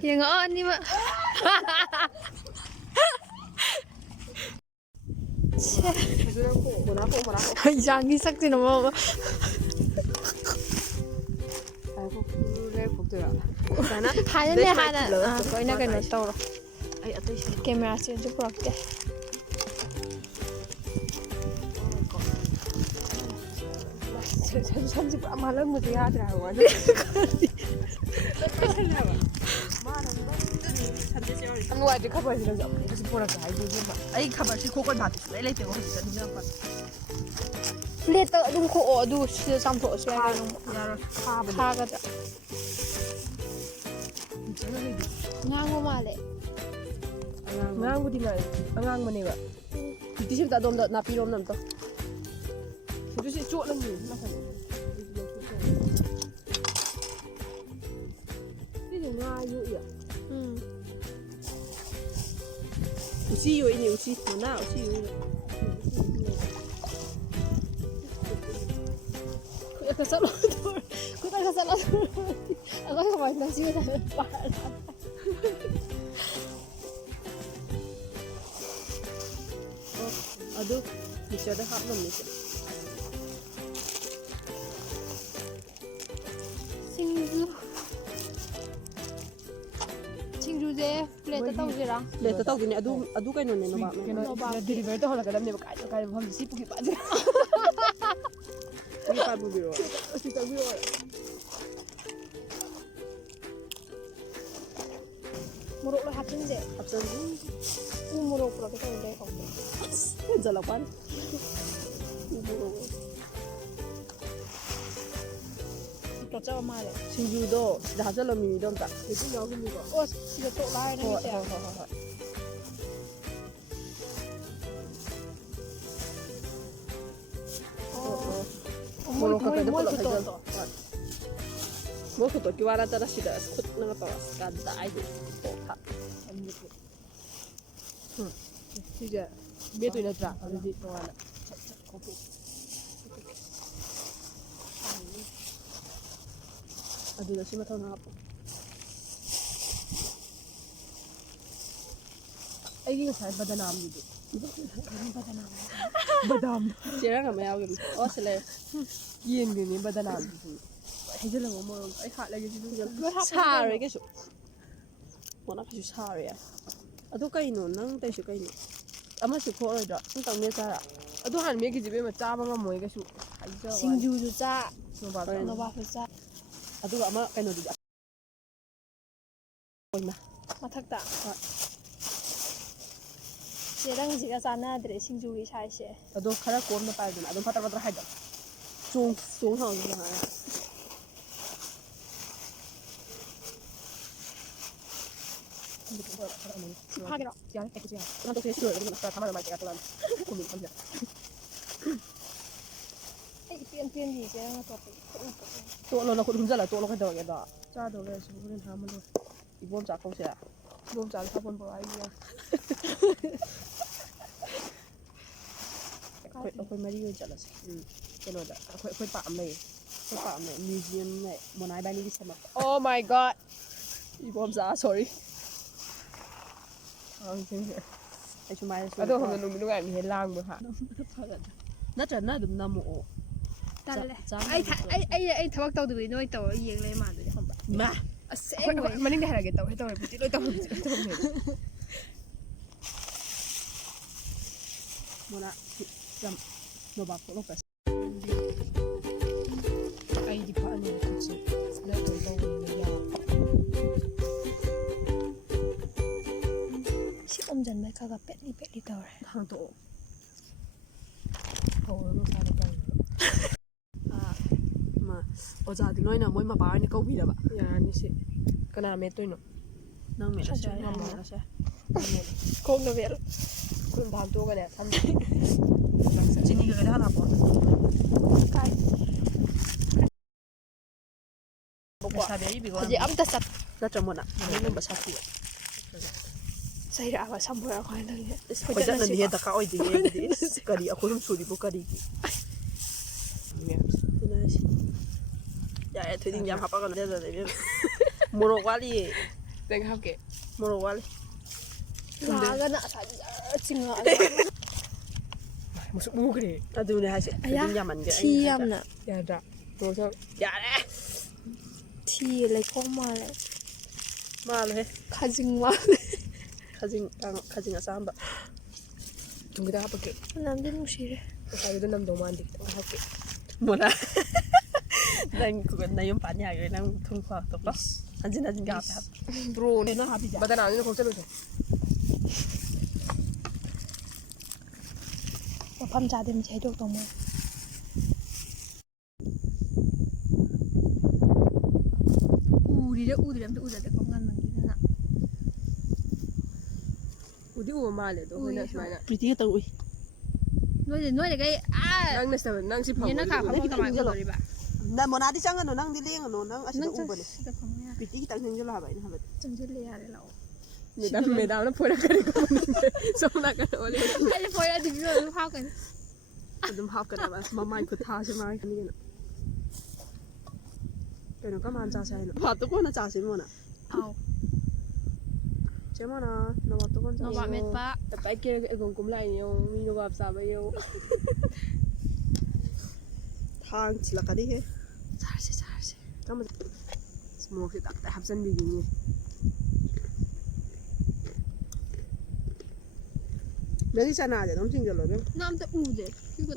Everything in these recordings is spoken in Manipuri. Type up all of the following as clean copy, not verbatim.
Yang on ni mak. Yang ni sakti nama. Hanya ni hanya. Kau ini kan nak tahu. Kamera sih tu pun ada. Sampai malam mesti ada awak. Anu ada kabar sih dah. Mesti pura kaya je. Ay kabar sih kau dah tu. Lelai tengok hari ni apa. Letak dum ko du sih sampai saya kan. Kaga dah. Ngangu male. Ngangu di mana? Ngangu mana ba? Itu sih tak dom dah napi dom nam tu. Itu sih cuak lagi. Ini ngayu ya. Uci yo ini uci mana uci yo. Aku tak salah. Aku tak salah. Aku main nasi dah lepas. Aduh, bisa ada hak belum ni? Singju je, plate tahu je lah. Plate tahu ni, adu kan ni nombak. Deliver tu kalau kadang ni berkait, kalau faham si pergi pajak. Pergi pajak biro. Kita biro. Muruk lah hapsen je. Hapsen. Muruk pula kita udah kau. Jalapan. Muruk. Kacau mana? Singju do, dah jalan mini dom tak? Itu yang aku ni kok. Oh, sudah tok lain ni je. Muruk kata dia pula kerja. Muruk tu kiwara cara sudah skut nak tahu kada aja. Tak. Tidak. Betul ni tak? Ada di mana? Kopi. Aduh, dah sih tahu nak apa. Ini kan saya badanam gitu. Badanam. Badam. Cerah nggak mayau gitu. Oh selesai. Ian gini badanam gitu. Hijau lah ngomong. Hak lagi sih. Sari ke so. Mana kasih sari ya. Aduh kaino, nang tahu sih kaino. Ama sih kau ada. Tentang mesa. Aduh han megi jibe macam apa mau ke so. Singju juga. Nobak besar. Aduh ama kaino di. Oina. Matak tak. Jarang jika sana ada singju di saya sih. Aduh karena korn na tayo dun. Aduh patah haja. Cung hang gitu ha. Pakai tak? Jangan ikut jangan. Nanti saya suruh dengan sama nama kita tuan. Kulit saja. Pian di jangan apa. Tuh lo nak kudu jalan, tuh lo kada ya dah. Cah dole sebulan hamal lo. Ibom cak kau saya. Ibom cak kapon bawa ya. Aku mari yo jalan sih. Kena dah. Aku paham lagi. Aku paham lagi. Museum ni, monai bani di sana. Oh my god. Ibom cak sorry. Ay cuma aduh minum kan ni lang mo ha na cha na dum na mo Tala ay thawak taw du noi taw yeng le ma du ma ase maning dah lagi taw puti lo taw mona jam no ba ko lo pas ay di pa ano kutsi na to taw ya Om jangan mereka gak pet li tahu. Hang tu. Oh, lu sada tahu. Ma, oja di noi na moi ma ba ni kau bila ba. Ya ni si. Kana me tu no. Nang me la sa. Nang me la sa. Kong na ver. Kun bang tu kan ya. Sam. Sini ke dah apa? Kai. Buka. Sabi ibi ko. Jadi am tasat. Na cha mo na. Ni mo ba sa ti. Saya awak sambut aku yang tadi. Kau jangan lihat tak kau ini. Kali aku belum sudi buka di. Ya, Ya, itu dia jam apa kan dia dah. Muruk kali. 내가 할게. 뭐라고 할래? 라가나 징어. 무슨 뭐 그래? 나도 하시. 그냥 안 돼. 티암나. 야다. 너서 야래. 티 레코마레. 말해. 가징마. 가징 아싸한바. 둥기다 할게. 남들 무시래. 자기도 남도 안 돼. 할게. 뭐라? 난 그건 나 연반이 아니야. 난 통과 또 봐. 안진 게 앞에. 브로. 내가 합이자. 맞아 나 아니는 걱정을 줘. 밤 자되면 제도 너무. 우리한테 건강 남기잖아. 어디 오면 말해도 그냥 수만아. 비디오 떠 우이. 너희 그 아. 낭 냈어. 낭 씹어. 얘는 가 가면 가만 걸어리바. 나 뭐나디 짱은 낭디 링은 낭 아시다 우버네. 진짜 방이야. 비디기 딱 생겨라 하바 이나 하바. 정질래야래라고. 매담은 보라가리고 있는데 소나가 올려. 빨리 보여야 돼. 이거 하고. 좀 합거나 봐. 마마이 그 다시 말 하는 게. 그래도 가만 자세히. 봐도 거나 자세히 뭐나. 아우. 제마나 너 봐도 건 자세히. 너 밤에 봐. 빨게 이건 꿈라이요. 미노 밥 사봐요. 당 질라까지 해. 잘세. 가만. 스모크 딱 합산 비기니. 내기 전에 너무 신기하네. 나한테 우대. 이거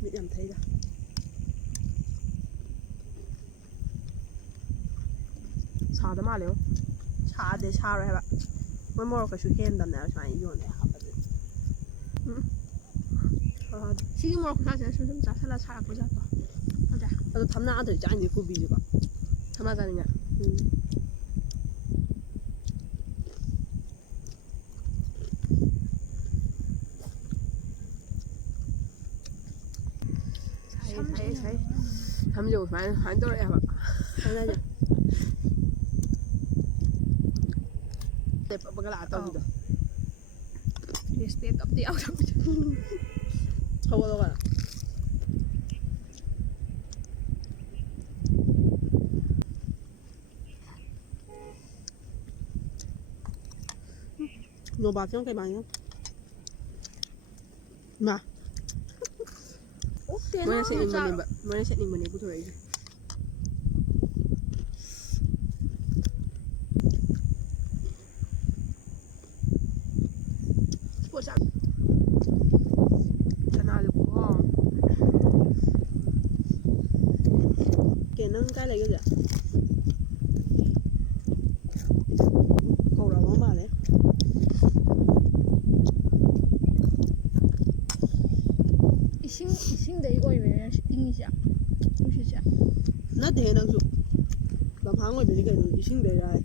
미안 thấy ra. 사다 말이요. 차대 차를 해봐. 뭐 먹을 거 주해야 된다. 저 아니 이거네. 지금 먹고 사실 좀 자살라 살고 자고. 맞아. 나도 담나 아들 짠지 고비지 봐. 담아자느냐. 사이. 담죠. 많이 떨어야 봐. 하나냐. 내 빠빠가 나왔다. 리스펙 없대 아우. 저거 너가. 너 밥좀 꽤 많이 해. 마. Mana setting mana butuh lagi. 보자. Tanah lu kau. 걔는 cái này cái gì? Cậu đâu mà đấy. 이싱데 이거 왜 잉이야? 무시자. Nó thì năng dụng. Làm hàng ngoài bên cái này sinh để lại.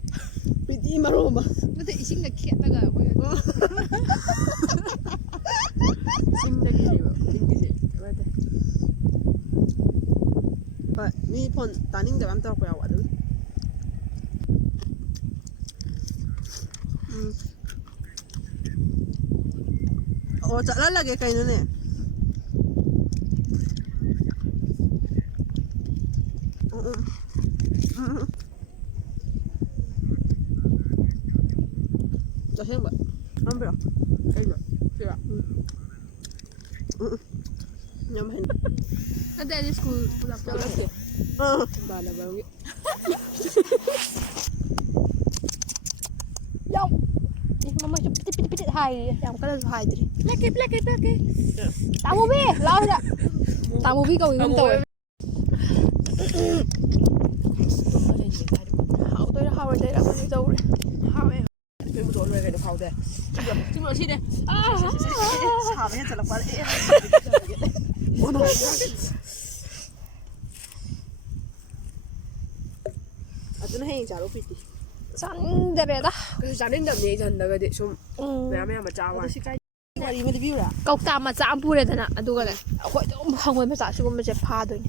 Bị tí mà rồi mà. 근데 이싱가 키에다가 뭐야? Singju. Berarti. Vậy, mi phone tán để em tao quẹo à đấy. Chả là cái cây nữa nè. Cho thêm vậy. Ăn được. Đây rồi. Được ạ. Nhưng mà 근데 아니 스쿨 불렀다. Berarti. Bala baru ni. 야. mama 좀 삐릿삐릿 하이. 야, 그래도 하이들이. 플래키. 나무비. 라우자. 나무비가 왜 이런 또. 하울 내가 그래 저래. 하회. cái bữa rồi về được phao đây. Chúng nó xin đây. Xả hết rồi là quá dễ. 저는 해 자로 피티. 짠데레다. 그래서 잘된 점 얘기한다가 좀 왜냐면 맞아와. 이거 비우라. 꺽다 맞아 안 뿌려되나? 누가래? 거의 너무 황홀 맞아. 지금 이제 파도.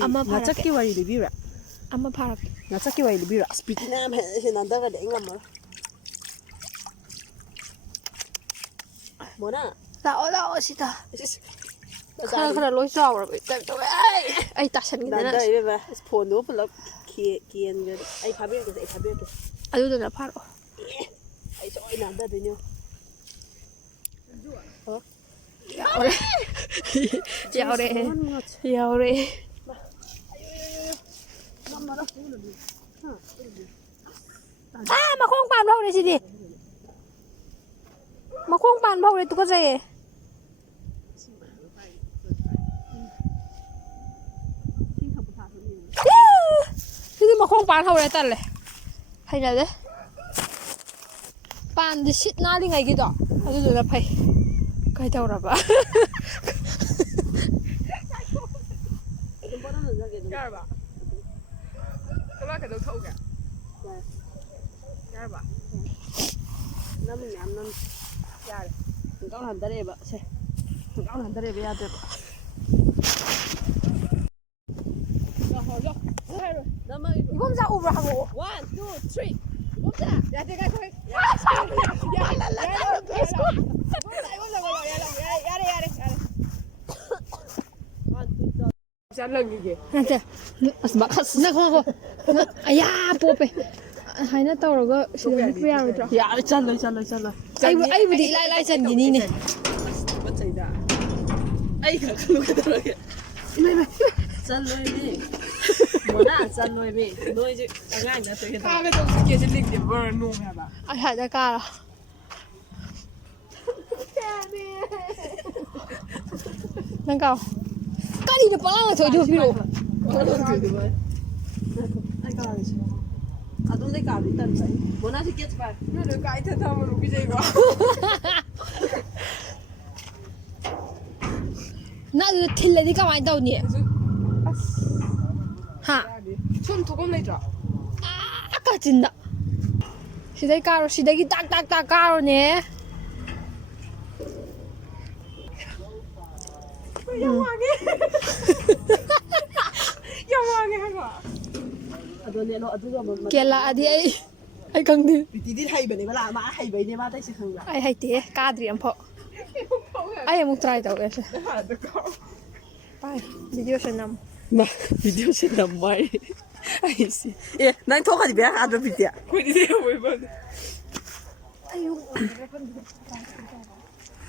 아마 찾기 와이 비우라. 아마 팔아. 나 찾기 와이 비우라. 스피티 남 해. 난다가 내가 뭐. 뭐나? 나오시다. khara loi chaw ra ta to ai ta san Dan gidana dai be ba phone do pulak kien ga ai phabe ke adu da pharo ai so ina da de nyo yaure mà không bàn đâu đấy chị đi mà không bàn đâu đấy tôi có gì thế mà không bàn đâu đấy ta này hay là đấy bàn thì shit na đi ngày kia đó hay rồi là phải cái đâu rồi bà Gel bak. Kula ka thâu kìa. Gel bak. nam nhảm nam ya de con han dare ba se con han dare ba ya de 이건 자 오버 하고 1, 2, 3. 멈춰. 야, 내가 거기. 야, 맞아. 막았어. 나 그거. 아야, 뽀빼. 하이나 떠오르고 시간 피하고 저. ya chan 아이 부디 라이 잔기니네. bắt chạy đã ai cả không có đâu kìa chân lôi đi muốn à chân lôi đi lôi chứ anh anh đã thấy cái cái东西也是零点二弄呀吧？ 아, 하자 가라. 난가. 까리를 빨아가 저 필요. anh coi à tôi lấy cả đi tận đấy muốn ăn thì kết bài nó được cái thật thà mà cái gì cơ? 나도 틸레디가 많이 나오니. 하. 손 두고 내자. 아까 진다. 시대기 딱딱딱 가로네. 영화게 하고. à tôi nè nó à tôi rồi mà 겔라 아디 아이 강들. bị tí hay vậy này mà làm mà hay vậy này mà tay sẽ không là 아이 하이티 까드리 안포. 아이 목 트라이 다고 해서. 빠이 비디오 션남. mà video sẽ nằm mày ai xí ê nãy thôi cái gì bé ăn được bị tiệt quên đi theo với bạn. 아유.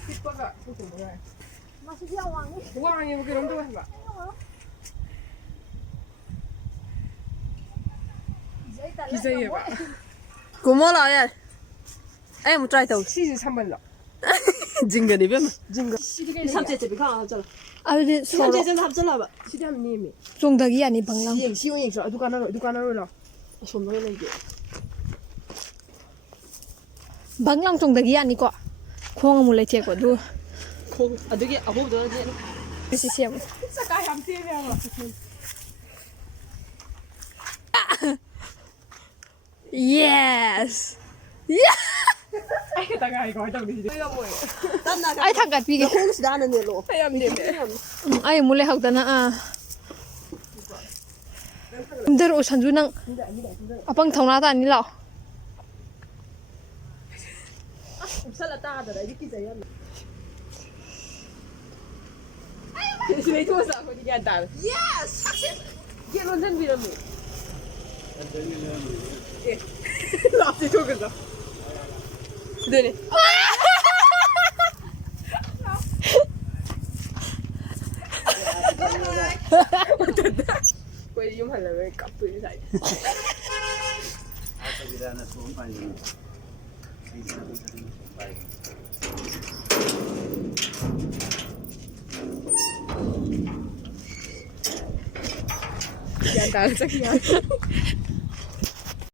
힙버가 소금 뭐야? 맛이 왕이. 왕이 뭐 그런 거 해봐. 기자해 봐. 고모 라야 em một trai tàu 73만 원. dừng cái này biết mà dừng cái sắp chết bị khang chưa 아버지 sắp 서로 chết chân hấp chân là vậy 시장님이 종덕이 아니 방랑. 시용 저 누가나로 xuống đây này kìa 방랑 종덕이 아니고 공을 몰래 제거 누. không à đứa kia à hôm đó chị 그치 시험. 사까이 함티에면 예스. 아이다가 이거 하다 보니 이거 뭐예요? tan là 아이 탕갓 비게. không sẽ đan này lộ 하얀님이 아이 몰래 하다나 아. 근데로 산주랑 아빵 통나다 아니라. sao là ta rồi đấy cái gì em lấy thua sao không đi ăn tao yes kia luôn thân vì là mình làm gì thua cái đó đây này quay dùng hành là về cặp tuổi như vậy Yan tayo sa kanya.